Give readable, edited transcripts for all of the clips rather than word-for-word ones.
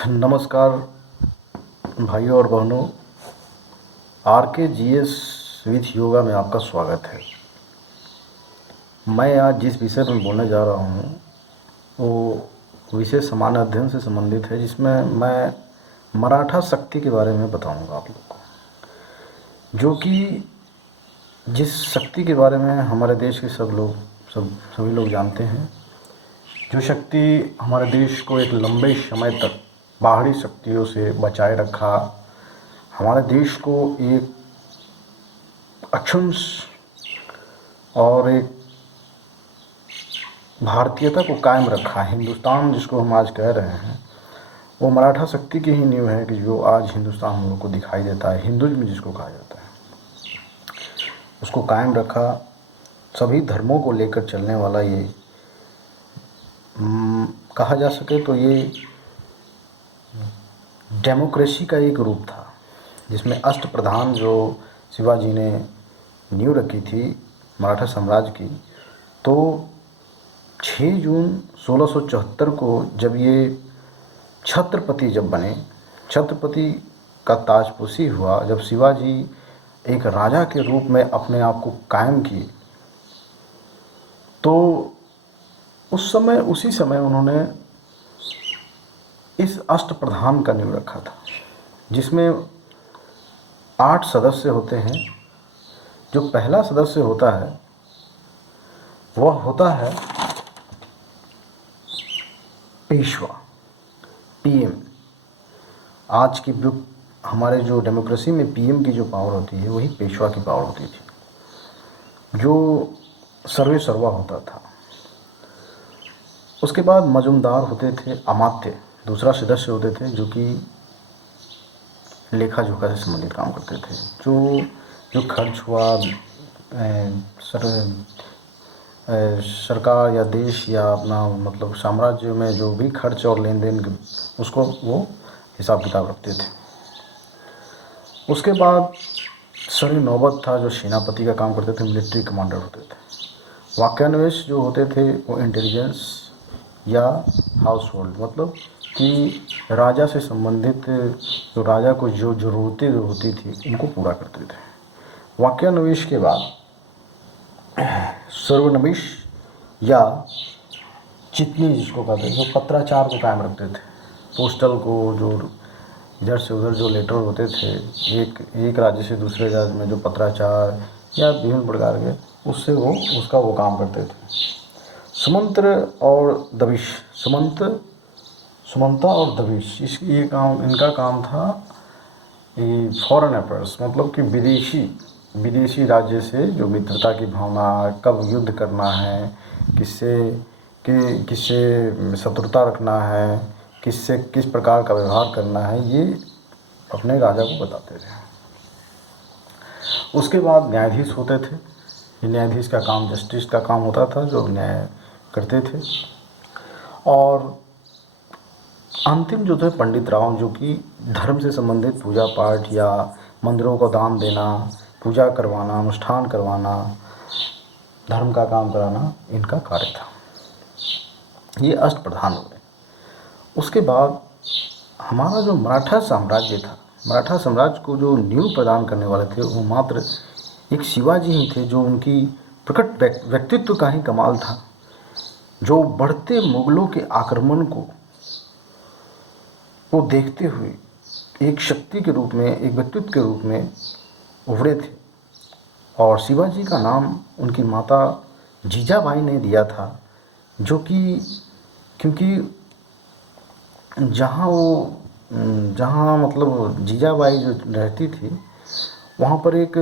नमस्कार भाइयों और बहनों। आर के जी एस विथ योगा में आपका स्वागत है। मैं आज जिस विषय पर बोलने जा रहा हूँ वो विषय सामान्य अध्ययन से संबंधित है, जिसमें मैं मराठा शक्ति के बारे में बताऊँगा आप लोग को, जो कि जिस शक्ति के बारे में हमारे देश के सभी लोग जानते हैं। जो शक्ति हमारे देश को एक लंबे समय तक बाहरी शक्तियों से बचाए रखा, हमारे देश को एक अक्षुण्ण और एक भारतीयता को कायम रखा, हिंदुस्तान जिसको हम आज कह रहे हैं, वो मराठा शक्ति की ही नींव है कि जो आज हिंदुस्तान हम लोग को दिखाई देता है। हिंदुइज्म जिसको कहा जाता है, उसको कायम रखा। सभी धर्मों को लेकर चलने वाला ये कहा जा सके तो ये डेमोक्रेसी का एक रूप था, जिसमें अष्टप्रधान जो शिवाजी ने नींव रखी थी मराठा साम्राज्य की। तो 6 जून 1674 को जब ये छत्रपति जब बने, छत्रपति का ताजपोशी हुआ, जब शिवाजी एक राजा के रूप में अपने आप को कायम किए, तो उसी समय उन्होंने इस अष्टप्रधान का नींव रखा था, जिसमें 8 सदस्य होते हैं। जो पहला सदस्य होता है वह होता है पेशवा, पीएम। आज की जो हमारे जो डेमोक्रेसी में पीएम की जो पावर होती है, वही पेशवा की पावर होती थी, जो सर्वे सर्वा होता था। उसके बाद मजुमदार होते थे, अमात्य दूसरा सदस्य होते थे, जो कि लेखा जोखा से संबंधित काम करते थे। जो खर्च हुआ सरकार या देश या अपना मतलब साम्राज्य में जो भी खर्च और लेन देन, उसको वो हिसाब किताब रखते थे। उसके बाद सर नौबत था, जो सेनापति का काम करते थे, मिलिट्री कमांडर होते थे। वाक्यान्वेष जो होते थे वो इंटेलिजेंस या हाउस होल्ड, मतलब कि राजा से संबंधित जो राजा को जो ज़रूरतें होती थी उनको पूरा करते थे। वाक्यान्वेष के बाद सर्वनमिष या चितनी जिसको कहते हैं, जो पत्राचार को कायम रखते थे। पोस्टल को जो इधर से उधर जो लेटर होते थे, एक राज्य से दूसरे राज्य में जो पत्राचार या विभिन्न प्रकार के, उससे वो काम करते थे। सुमंत्र और दबिश, सुमंता और दबिश, इनका काम था ये फॉरेन अफेयर्स, मतलब कि विदेशी राज्य से जो मित्रता की भावना, कब युद्ध करना है, किससे शत्रुता रखना है, किससे किस प्रकार का व्यवहार करना है, ये अपने राजा को बताते थे। उसके बाद न्यायाधीश होते थे। न्यायाधीश का काम जस्टिस का काम होता था, जो न्याय करते थे। और अंतिम जो थे पंडित राव, जो कि धर्म से संबंधित पूजा पाठ या मंदिरों को दान देना, पूजा करवाना, अनुष्ठान करवाना, धर्म का काम कराना, इनका कार्य था। ये अष्टप्रधान हुए। उसके बाद हमारा जो मराठा साम्राज्य था, मराठा साम्राज्य को जो नींव प्रदान करने वाले थे वो मात्र एक शिवाजी ही थे, जो उनकी प्रकट व्यक्तित्व का ही कमाल था, जो बढ़ते मुगलों के आक्रमण को देखते हुए एक शक्ति के रूप में, एक व्यक्तित्व के रूप में उभरे थे। और शिवाजी का नाम उनकी माता जीजाबाई ने दिया था, जो कि क्योंकि जहाँ मतलब जीजाबाई जो रहती थी, वहाँ पर एक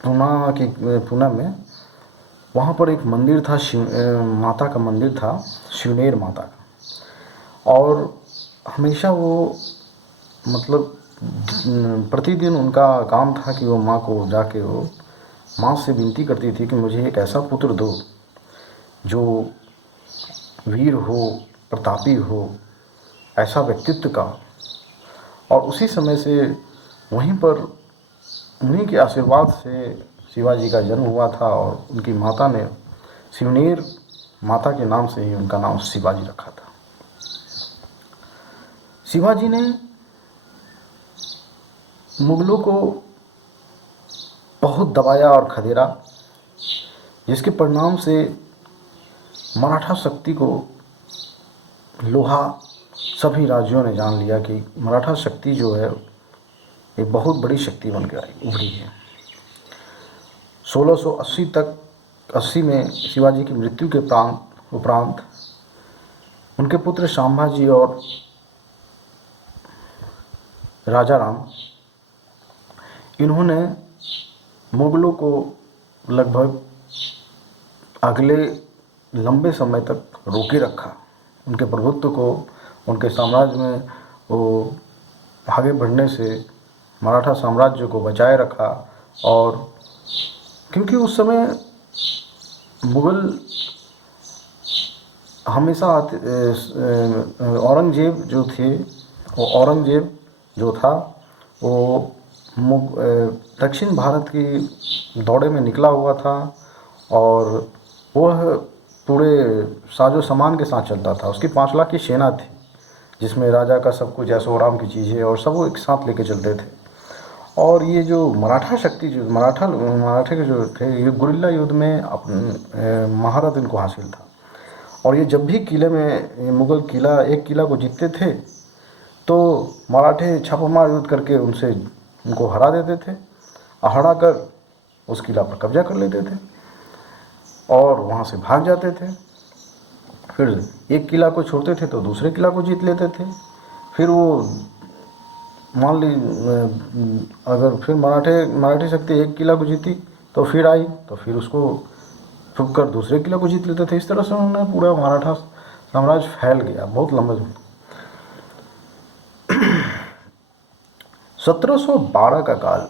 पूना में वहाँ पर एक मंदिर था, माता का मंदिर था, शिवनेर माता का। और हमेशा वो मतलब प्रतिदिन उनका काम था कि वो माँ को जाके वो माँ से विनती करती थी कि मुझे एक ऐसा पुत्र दो जो वीर हो, प्रतापी हो, ऐसा व्यक्तित्व का। और उसी समय से वहीं पर उन्हीं के आशीर्वाद से शिवाजी का जन्म हुआ था, और उनकी माता ने शिवनेर माता के नाम से ही उनका नाम शिवाजी रखा था। शिवाजी ने मुगलों को बहुत दबाया और खदेड़ा, जिसके परिणाम से मराठा शक्ति को लोहा सभी राज्यों ने जान लिया कि मराठा शक्ति जो है एक बहुत बड़ी शक्ति बन के उभरी है। 1680 में शिवाजी की मृत्यु के उपरांत उनके पुत्र संभाजी और राजा राम, इन्होंने मुगलों को लगभग अगले लंबे समय तक रोके रखा। उनके प्रभुत्व को, उनके साम्राज्य में वो आगे बढ़ने से मराठा साम्राज्य को बचाए रखा। और क्योंकि उस समय मुगल हमेशा औरंगजेब जो थे, वो औरंगजेब जो था वो दक्षिण भारत की दौरे में निकला हुआ था और वह पूरे साजो सामान के साथ चलता था। उसकी 5 लाख की सेना थी, जिसमें राजा का सब कुछ, ऐशो आराम की चीज़ें और सब वो एक साथ लेके चलते थे। और ये जो मराठा शक्ति, जो मराठे के जो थे, ये गुरिल्ला युद्ध में महारत इनको हासिल था। और ये जब भी किले में मुगल एक किला को जीतते थे तो मराठे छापामार युद्ध करके उनको हरा देते थे, हरा कर उस किला पर कब्जा कर लेते थे और वहाँ से भाग जाते थे। फिर एक किला को छोड़ते थे तो दूसरे किला को जीत लेते थे। फिर वो मान ली अगर फिर मराठी शक्ति एक किला को जीती तो फिर आई तो फिर उसको छुप कर दूसरे किला को जीत लेते थे। इस तरह से उन्होंने पूरा मराठा साम्राज्य फैल गया बहुत लंबे। 1712 का काल,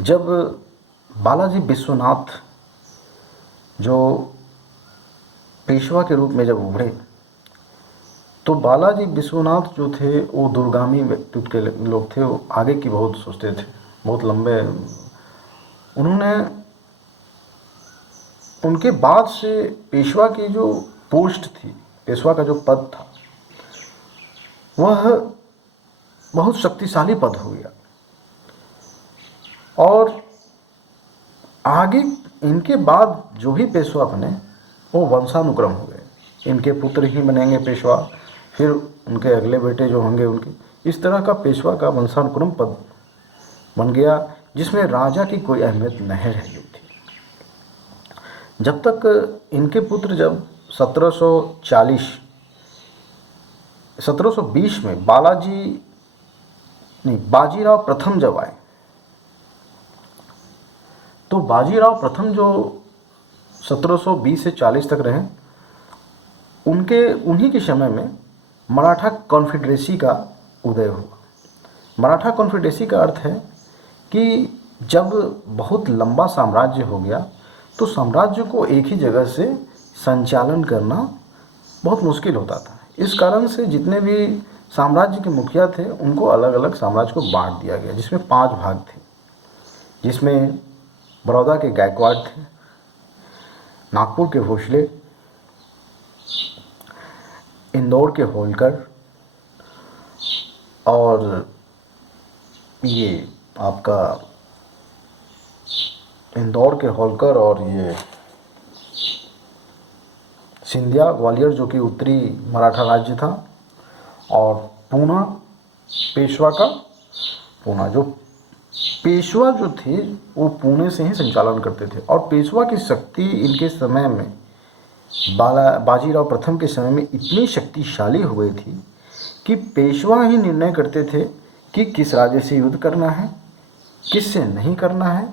जब बालाजी विश्वनाथ जो पेशवा के रूप में जब उभरे, तो बालाजी विश्वनाथ जो थे वो दूरगामी व्यक्तित्व के लोग थे। वो आगे की बहुत सोचते थे, बहुत लंबे। उन्होंने उनके बाद से पेशवा की जो पोस्ट थी, पेशवा का जो पद था, वह बहुत शक्तिशाली पद हो गया। और आगे इनके बाद जो भी पेशवा बने वो वंशानुक्रम हो गए। इनके पुत्र ही बनेंगे पेशवा, फिर उनके अगले बेटे जो होंगे उनके, इस तरह का पेशवा का वंशानुक्रम पद बन गया, जिसमें राजा की कोई अहमियत नहीं रह गई थी। जब तक इनके पुत्र जब 1720 में बाजीराव प्रथम जब आए, तो बाजीराव प्रथम जो 1720 से 40 तक रहे, उन्हीं के समय में मराठा कॉन्फेडरेसी का उदय हुआ। मराठा कॉन्फेडरेसी का अर्थ है कि जब बहुत लंबा साम्राज्य हो गया तो साम्राज्य को एक ही जगह से संचालन करना बहुत मुश्किल होता था। इस कारण से जितने भी साम्राज्य के मुखिया थे उनको अलग अलग साम्राज्य को बांट दिया गया, जिसमें 5 भाग थे। जिसमें बड़ौदा के गायकवाड़ थे, नागपुर के भोसले, इंदौर के होलकर और ये आपका इंदौर के होलकर और ये सिंधिया ग्वालियर जो कि उत्तरी मराठा राज्य था, और पूना पेशवा का पूना। जो पेशवा जो थे वो पुणे से ही संचालन करते थे। और पेशवा की शक्ति इनके समय में बाजीराव प्रथम के समय में इतनी शक्तिशाली हो गई थी कि पेशवा ही निर्णय करते थे कि किस राज्य से युद्ध करना है, किस से नहीं करना है,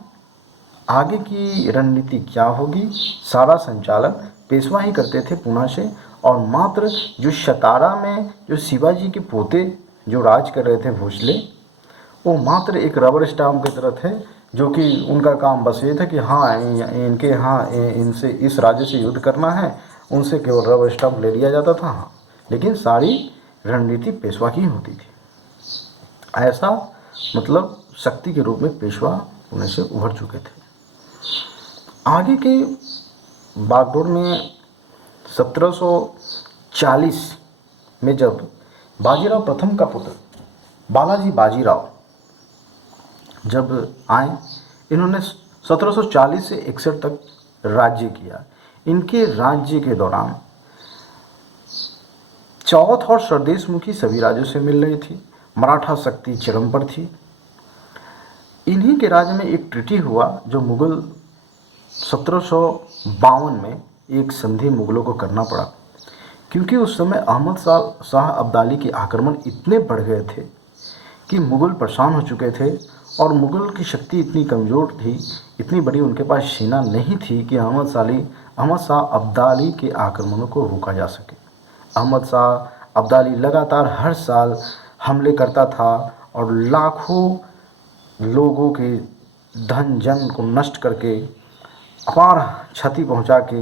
आगे की रणनीति क्या होगी। सारा संचालन पेशवा ही करते थे पुणे से। और मात्र जो सतारा में जो शिवाजी के पोते जो राज कर रहे थे भोसले, वो मात्र एक रबर स्टाम्प की तरह थे, जो कि उनका काम बस ये था कि इनसे इस राज्य से युद्ध करना है, उनसे केवल रबर स्टाम्प ले लिया जाता था। हाँ, लेकिन सारी रणनीति पेशवा की होती थी। ऐसा मतलब शक्ति के रूप में पेशवा पुणे से उभर चुके थे। आगे के बागडोर में 1740 में जब बाजीराव प्रथम का पुत्र बालाजी बाजीराव जब आए, इन्होंने 1740 से 61 तक राज्य किया। इनके राज्य के दौरान चौथ और सरदेशमुखी सभी राज्यों से मिल रही थी। मराठा शक्ति चरम पर थी। इन्हीं के राज्य में एक ट्रीटी हुआ जो मुगल 1752 में एक संधि मुगलों को करना पड़ा, क्योंकि उस समय अहमद शाह अब्दाली के आक्रमण इतने बढ़ गए थे कि मुगल परेशान हो चुके थे और मुगल की शक्ति इतनी कमज़ोर थी, इतनी बड़ी उनके पास सेना नहीं थी कि अहमद शाह अब्दाली के आक्रमणों को रोका जा सके। अहमद शाह अब्दाली लगातार हर साल हमले करता था और लाखों लोगों के धन जन को नष्ट करके, अपार क्षति पहुंचा के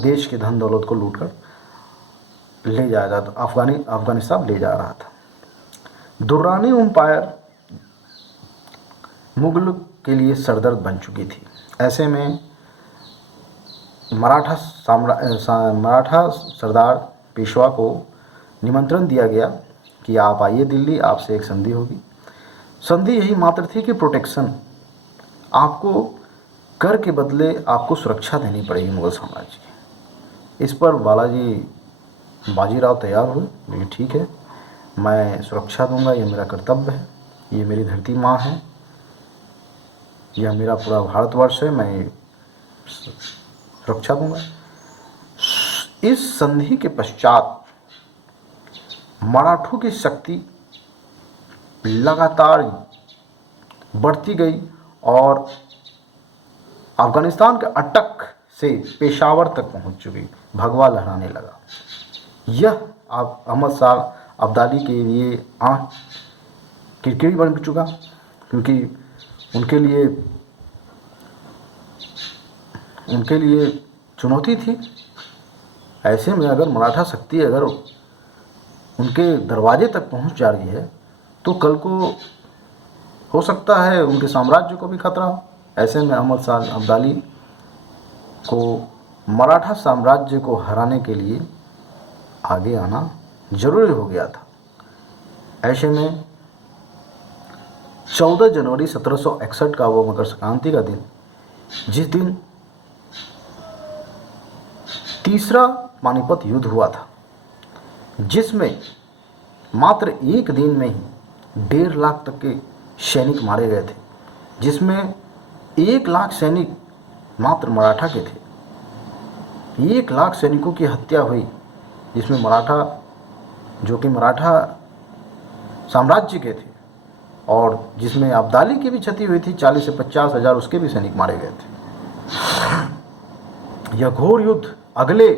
देश के धन दौलत को लूट कर ले जाया जाता, अफगानिस्तान ले जा रहा था। दुर्रानी उम्पायर मुगल के लिए सरदर्द बन चुकी थी। ऐसे में मराठा सरदार पेशवा को निमंत्रण दिया गया कि आप आइए दिल्ली, आपसे एक संधि होगी। संधि यही मात्र थी कि प्रोटेक्शन, आपको कर के बदले आपको सुरक्षा देनी पड़ेगी मुगल साम्राज्य की। इस पर बालाजी बाजीराव तैयार हुए, बोले ठीक है, मैं सुरक्षा दूंगा, ये मेरा कर्तव्य है, ये मेरी धरती माँ है, यह मेरा पूरा भारतवर्ष है, मैं सुरक्षा दूंगा। इस संधि के पश्चात मराठों की शक्ति लगातार बढ़ती गई और अफगानिस्तान के अटक से पेशावर तक पहुंच चुकी, भगवा लहराने लगा। यह अहमद शाह अब्दाली के लिए आँख किरकिरी बन चुका, क्योंकि उनके लिए चुनौती थी। ऐसे में अगर मराठा शक्ति अगर उनके दरवाजे तक पहुंच जा रही है तो कल को हो सकता है उनके साम्राज्य को भी खतरा हो। ऐसे में अहमद शाह अब्दाली को मराठा साम्राज्य को हराने के लिए आगे आना जरूरी हो गया था। ऐसे में 14 जनवरी 1761 का वो मकर संक्रांति का दिन, जिस दिन तीसरा पानीपत युद्ध हुआ था, जिसमें मात्र एक दिन में ही 1.5 लाख तक के सैनिक मारे गए थे, जिसमें 1 लाख सैनिक मात्र मराठा के थे। 1 लाख सैनिकों की हत्या हुई, जिसमें मराठा, जो कि मराठा साम्राज्य के थे, और जिसमें अब्दाली की भी क्षति हुई थी। 40 से 50 हज़ार उसके भी सैनिक मारे गए थे। यह घोर युद्ध अगले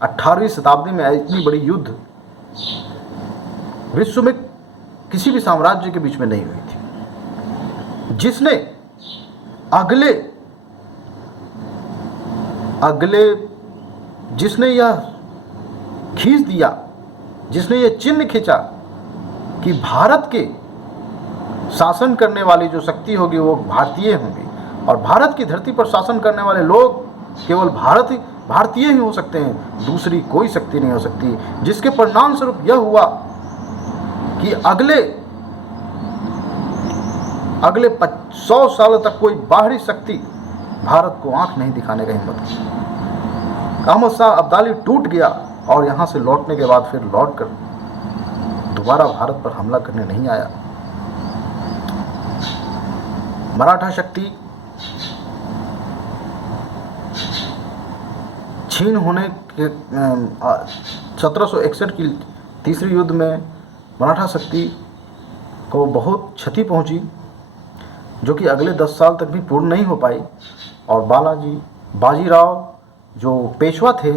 18वीं शताब्दी में इतनी बड़ी युद्ध विश्व में किसी भी साम्राज्य के बीच में नहीं हुई थी, जिसने यह खींच दिया, जिसने यह चिन्ह खींचा कि भारत के शासन करने वाली जो शक्ति होगी वो भारतीय होंगी, और भारत की धरती पर शासन करने वाले लोग केवल भारतीय ही हो सकते हैं, दूसरी कोई शक्ति नहीं हो सकती। जिसके परिणाम स्वरूप यह हुआ कि अगले 100 सालों तक कोई बाहरी शक्ति भारत को आंख नहीं दिखाने का हिम्मत की। अहमद शाह अब्दाली टूट गया और यहाँ से लौटने के बाद फिर लौट कर दोबारा भारत पर हमला करने नहीं आया। मराठा शक्ति छीन होने के 1761 की तीसरी युद्ध में मराठा शक्ति को बहुत क्षति पहुंची, जो कि अगले 10 साल तक भी पूर्ण नहीं हो पाई। और बाजीराव जो पेशवा थे,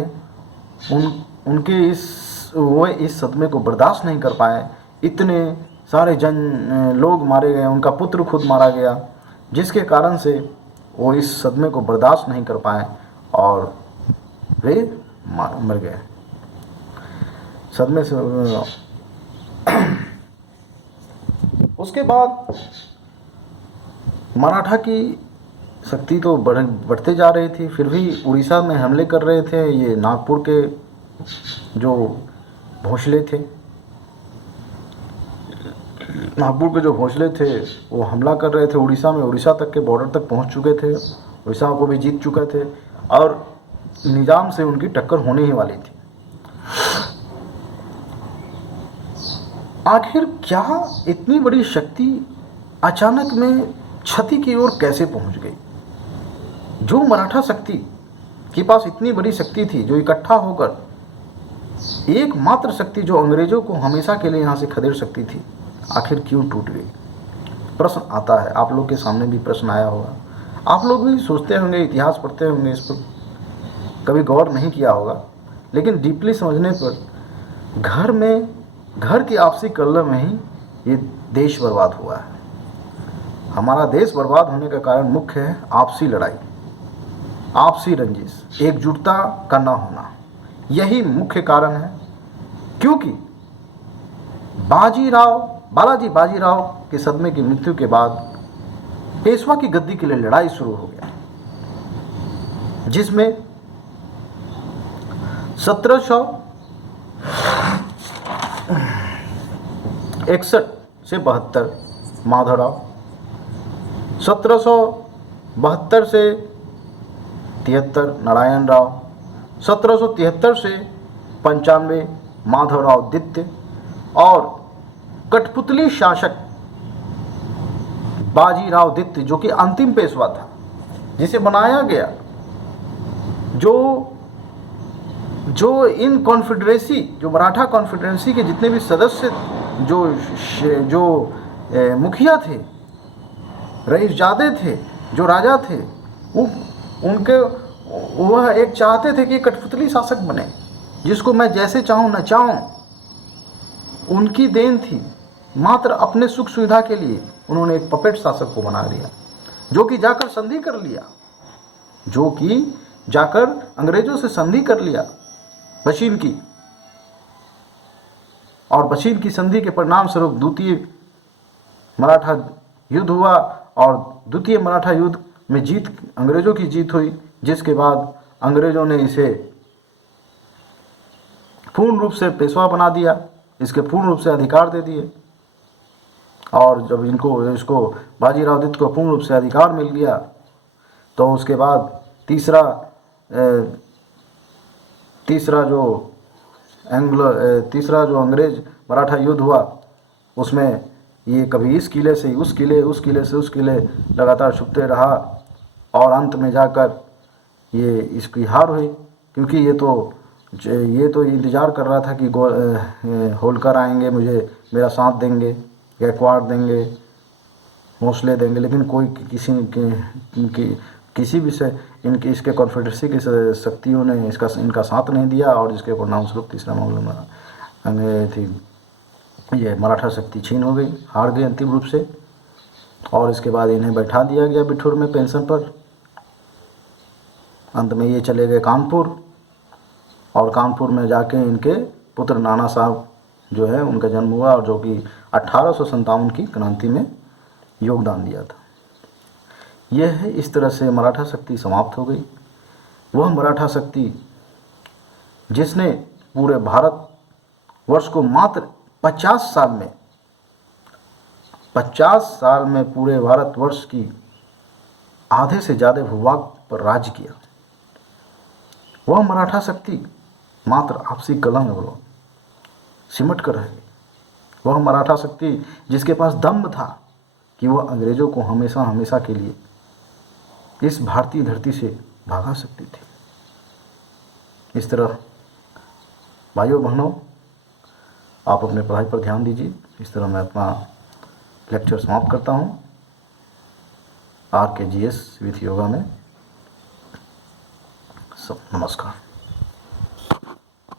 उनके इस सदमे को बर्दाश्त नहीं कर पाए। इतने सारे लोग मारे गए, उनका पुत्र खुद मारा गया, जिसके कारण से वो इस सदमे को बर्दाश्त नहीं कर पाए और वे मर गए सदमे से। उसके बाद मराठा की शक्ति तो बढ़ते जा रही थी, फिर भी उड़ीसा में हमले कर रहे थे। ये नागपुर के जो भोसले थे, नागपुर के जो घोंसले थे वो हमला कर रहे थे उड़ीसा में, उड़ीसा तक के बॉर्डर तक पहुंच चुके थे, उड़ीसा को भी जीत चुके थे और निजाम से उनकी टक्कर होने ही वाली थी। आखिर क्या इतनी बड़ी शक्ति अचानक में क्षति की ओर कैसे पहुंच गई? जो मराठा शक्ति के पास इतनी बड़ी शक्ति थी, जो इकट्ठा होकर एकमात्र शक्ति जो अंग्रेजों को हमेशा के लिए यहाँ से खदेड़ सकती थी, आखिर क्यों टूट गई? प्रश्न आता है, आप लोग के सामने भी प्रश्न आया होगा, आप लोग भी सोचते होंगे, इतिहास पढ़ते होंगे, इस पर कभी गौर नहीं किया होगा, लेकिन डीपली समझने पर घर की आपसी कलह में ही ये देश बर्बाद हुआ है। हमारा देश बर्बाद होने का कारण मुख्य है आपसी लड़ाई, आपसी रंजिश, एकजुटता का ना होना, यही मुख्य कारण है। क्योंकि बालाजी बाजीराव के सदमे की मृत्यु के बाद पेशवा की गद्दी के लिए लड़ाई शुरू हो गया, जिसमें 1761 से 72 माधवराव, 1772 से 73 नारायण राव, 1773 से 95 माधवराव द्वितीय और कठपुतली शासक बाजीराव द्वितीय, जो कि अंतिम पेशवा था, जिसे बनाया गया, जो इन कॉन्फेडरेसी, जो मराठा कॉन्फेडरेसी के जितने भी सदस्य, जो मुखिया थे, रईसजादे थे, जो राजा थे, वह एक चाहते थे कि कठपुतली शासक बने, जिसको मैं जैसे चाहूँ नचाऊँ। उनकी देन थी, मात्र अपने सुख सुविधा के लिए उन्होंने एक पपेट शासक को बना लिया, जो कि जाकर संधि कर लिया, अंग्रेजों से संधि कर लिया बशीन की, और बशीन की संधि के परिणाम स्वरूप द्वितीय मराठा युद्ध हुआ, और द्वितीय मराठा युद्ध में अंग्रेजों की जीत हुई, जिसके बाद अंग्रेजों ने इसे पूर्ण रूप से पेशवा बना दिया, इसके पूर्ण रूप से अधिकार दे दिए। और जब इसको बाजीराव द्वितीय को पूर्ण रूप से अधिकार मिल गया, तो उसके बाद तीसरा जो अंग्रेज मराठा युद्ध हुआ, उसमें ये कभी इस किले से उस किले, उस किले से उस किले लगातार छुपते रहा, और अंत में जाकर ये इसकी हार हुई। क्योंकि ये तो इंतज़ार कर रहा था कि होलकर आएंगे, मेरा साथ देंगे, गायकवाड़ देंगे, भोंसले देंगे, लेकिन कोई किसी भी से इसके कॉन्फेडरेसी की शक्तियों ने इनका साथ नहीं दिया, और जिसके परिणाम स्वरूप तीसरा मामला में ये मराठा शक्ति छीन हो गई, हार गई अंतिम रूप से। और इसके बाद इन्हें बैठा दिया गया बिठूर में पेंशन पर। अंत में ये चले गए कानपुर, और कानपुर में जाके इनके पुत्र नाना साहब जो है उनका जन्म हुआ, और जो कि 1857 की क्रांति में योगदान दिया था। यह है, इस तरह से मराठा शक्ति समाप्त हो गई। वह मराठा शक्ति जिसने पूरे भारतवर्ष को मात्र 50 साल में पूरे भारतवर्ष की आधे से ज़्यादा भूभाग पर राज किया, वह मराठा शक्ति मात्र आपसी कलह में सिमट कर रह गई। वह मराठा शक्ति जिसके पास दम्भ था कि वह अंग्रेजों को हमेशा के लिए इस भारतीय धरती से भगा सकती थी। इस तरह भाइयों बहनों, आप अपने पढ़ाई पर ध्यान दीजिए। इस तरह मैं अपना लेक्चर समाप्त करता हूँ। RKGS विथ योगा में सब नमस्कार।